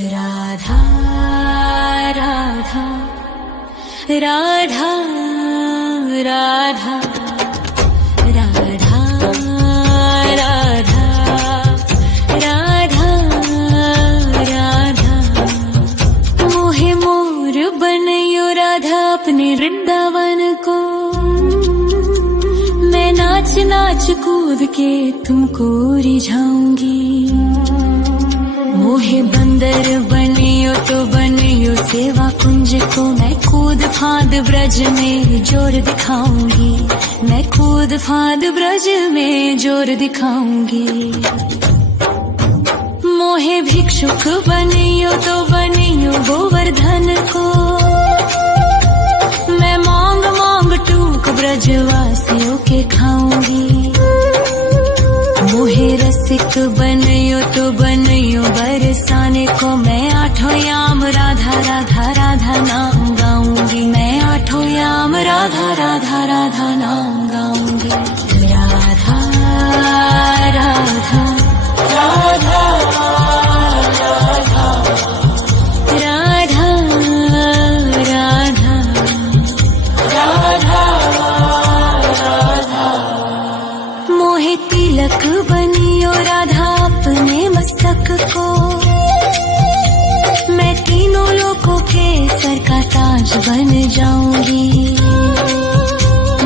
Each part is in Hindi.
राधा राधा राधा राधा राधा राधा राधा राधा मोहे मोर बनयो राधा अपने वृंदावन को। मैं नाच नाच कूद के तुमको रिझाऊंगी। मोहे बंदर बनियो तो बनियो सेवा कुंज को। मैं कूद फांद ब्रज में जोर दिखाऊंगी। मैं कूद फांद ब्रज में जोर दिखाऊंगी। मोहे भिक्षुक बनियो तो बनियो गोवर्धन को। मैं मांग मांग टूक ब्रजवासियों के खाऊंगी। मोहे रसिक बनियो तो बनियो बरसाने को। मैं आठों याम राधा राधा राधा नाम गाऊंगी। मैं आठों याम राधा राधा राधा नाम गाऊंगी। राधा राधा राधा राधा राधा राधा राधा मोहे तिलक बनियो राधा अपने मस्तक को। मैं तीनों लोगों के सर का ताज बन जाऊंगी।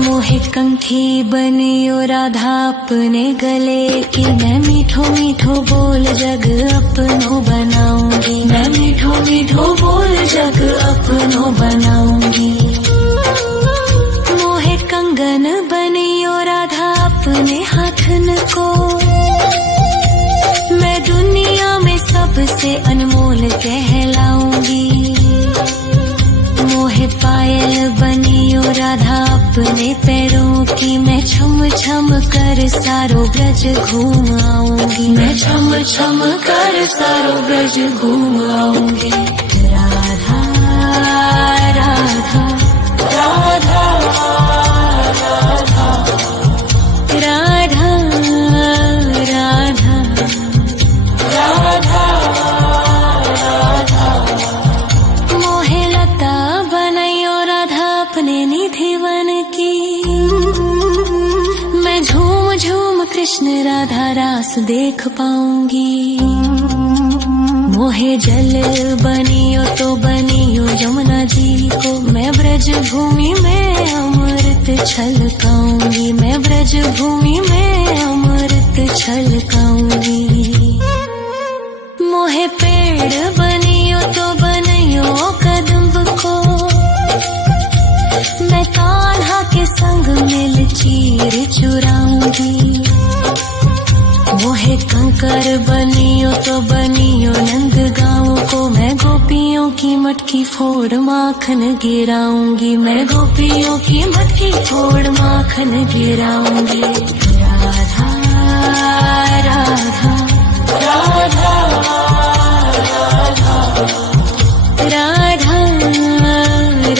मोहे कंठी बनियो राधा अपने गले की। मैं मीठो मीठो बोल जग अपनो बनाऊंगी। मैं मीठो मीठो बोल जग अपनो बनाऊंगी। मोहे कंगन बनियो राधा अपने हाथन को। मैं दुनिया में सबसे अनमोल कहलाऊंगी। मोहे पायल बनियो राधा अपने पैरों की। मैं छम छम कर सारो ब्रज घूम आऊंगी। मैं छम छम कर सारो ब्रज घूम आऊंगी। राधा राधा राधा राधा राधा राधा राधा राधा मोहे लता बनयो राधा अपने निधि वन की। मैं झूम झूम कृष्ण राधा रास देख पाऊंगी। मोहे जल बनियो तो बनियो यमुना जी को। मैं ब्रज भूमि में अमृत छलकाऊंगी। मैं ब्रज भूमि में अमृत छलकाऊंगी। मोहे पेड़ बनियो तो बनियो कदम्ब को। मैं कान्हा के संग मिल चीर चुराऊंगी। मोहे कंकर बनियो तो बनियो नंद गाँव को। मैं गोपियों की मटकी फोड़ माखन गिराऊंगी। मैं गोपियों की मटकी फोड़ माखन गिराऊंगी। राधा राधा राधा राधा राधा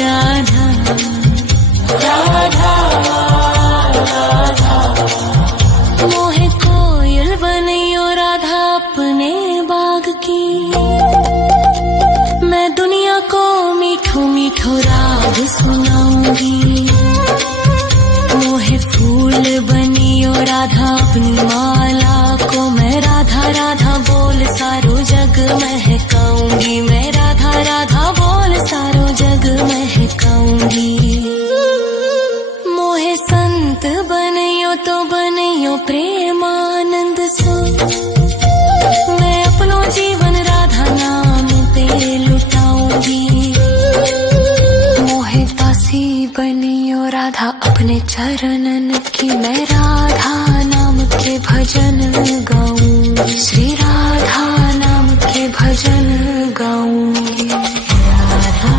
राधा राधा मोहे कोयल बनियो राधा अपने बाग की। मैं दुनिया को मीठो मीठो राग सुनाऊंगी। मोहे फूल बनियो राधा अपनी माला को। मैं राधा राधा बोल सारो जग महकाऊंगी। मैं राधा राधा बोल सारो जग महकाऊंगी। मोहे संत बनियो तो बनियो प्रेमानंद सो। मैं अपनो जीवन राधा नाम पे लुटाऊंगी। मोहे दासी बनियो राधा अपने चरणन की। मैं राधा नाम के भजन गाऊंगी। श्री राधा नाम के भजन गाऊंगी। राधा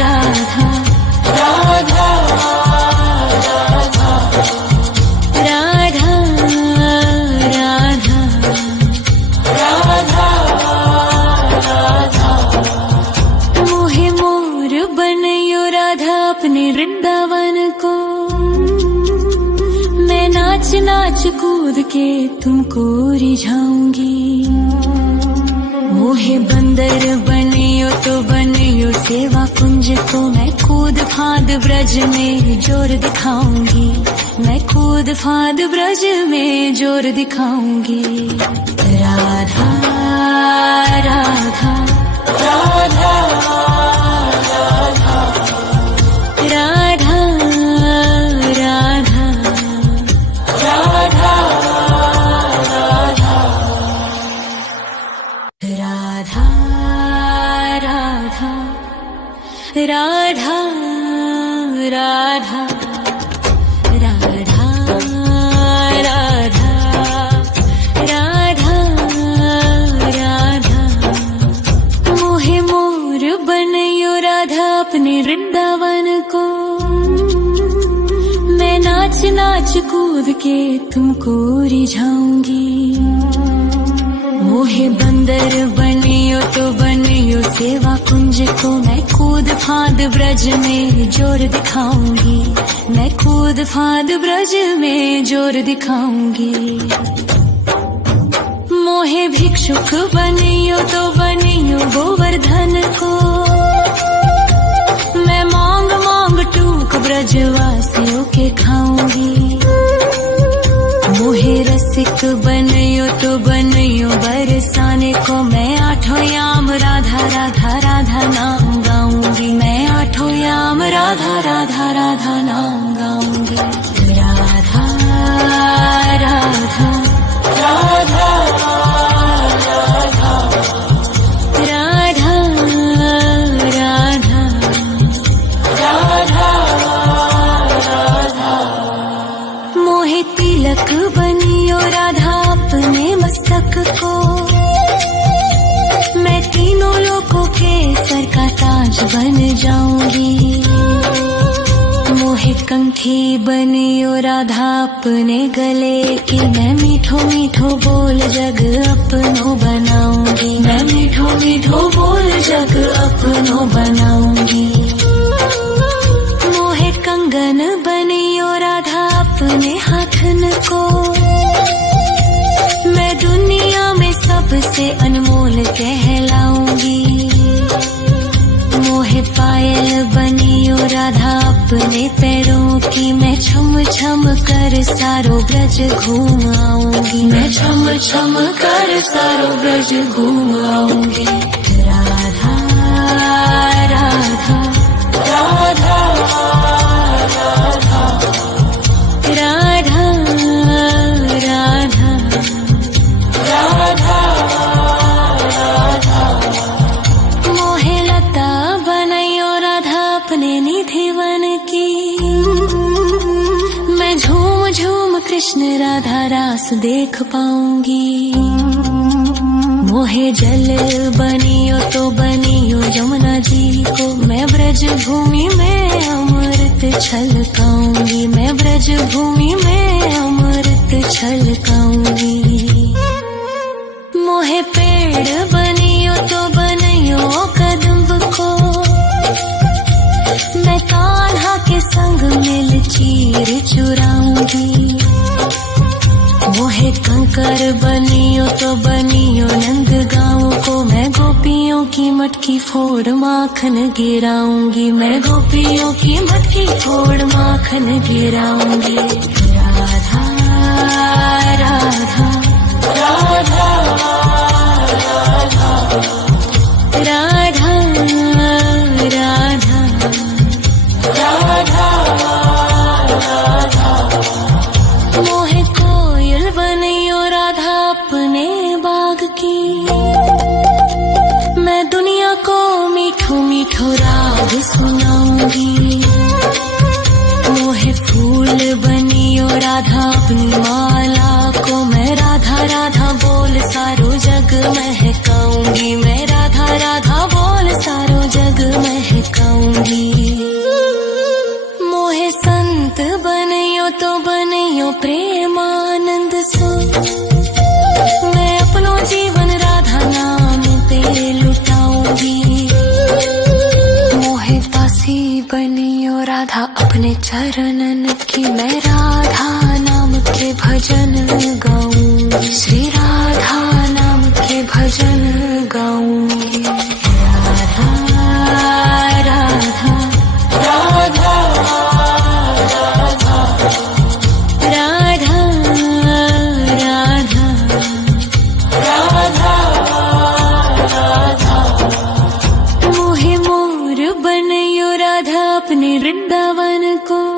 राधा राधा राधा राधा राधा राधा राधा मोहे मोर बनयो राधा अपने वृंदावन को। मैं नाच नाच कूद के तुमको रिझाऊंगी। मोहे मोहे बंदर बनियो तो बनियो सेवा कुंज को मैं कूद फाद ब्रज में जोर दिखाऊंगी, मैं कूद फाद ब्रज में जोर दिखाऊंगी। राधा राधा राधा राधा राधा राधा राधा राधा राधा राधा राधा राधा राधा राधा मोहे मोर बनयो राधा अपने वृंदावन को, मैं नाच नाच कूद के तुमको रिझाऊंगी। मोहे बंदर बनियो तो बनियो सेवा कुंज को मैं कूद फाद ब्रज में जोर दिखाऊंगी, मैं कूद फाद ब्रज में जोर दिखाऊंगी। मोहे भिक्षुक बनियो तो बनियो गोवर्धन को, मैं मांग मांग टूक ब्रजवासियों के खाऊंगी। मोहे रसिक बनियो तो बनियो बरसाने को, मैं आठों याम राधा राधा राधा नाम गाऊंगी, मैं आठों याम राधा राधा राधा नाम गाऊंगी। राधा राधा राधा राधा राधा राधा राधा मोहे तिलक बनियो राधा अपने मस्तक को, मैं तीनों लोगों के सर का ताज बन जाऊंगी। मोहे कंठी बनियो राधा अपने गले की, मैं मीठो मीठो बोल जग अपनो बनाऊंगी, मैं मीठो मीठो बोल जग अपनो बनाऊंगी। मोहे कंगन बनियो राधा अपने हाथन को, मैं दुनिया में सबसे अनमोल कहलाऊंगी। मोहे पायल बनियो राधा अपने पैरों की, मैं छम छम कर सारो ब्रज घूम आऊंगी, मैं छम छम कर सारो ब्रज घूम आऊंगी। राधा राधा राधा राधा राधा राधा राधा मोहे लता बनयो राधा अपने निधि वन की, मैं झूम झूम कृष्ण राधा रास देख पाऊंगी। मोहे जल बनियो तो बनियो यमुना जी को, मैं ब्रज भूमि में अमृत छलकाऊंगी, मैं ब्रज भूमि में अमृत छलकाऊंगी। मोहे पेड़ बनियो तो बनियो कदम्ब को, मैं कान्हा के संग मिल चीर चुराऊंगी। मोहे कंकर बनियो तो बनियो नंद गाँव को, मैं गोपियों की मटकी फोड़ माखन गिराऊंगी, मैं गोपियों की मटकी फोड़ माखन गिराऊंगी। राधा राधा राधा राधा राधा राधा राधा मोहे कोयल बनियो राधा अपने बाग की, मैं दुनिया को मीठो मीठो राग सुनाऊंगी। मोहे फूल बनियो राधा अपनी माला को, मैं राधा राधा बोल सारो जग महकाऊंगी, मैं राधा राधा बोल सारो जग महकाऊंगी। मोहे संत बनियो तो बनियो प्रेमानंद सो, मैं अपनो जीवन राधा नाम पे लुटाऊंगी। मोहे दासी बनियो राधा अपने चरणन की, मैं राधा नाम के भजन गाऊं, श्री राधा नाम के भजन गाऊं। अपने वृंदावन को।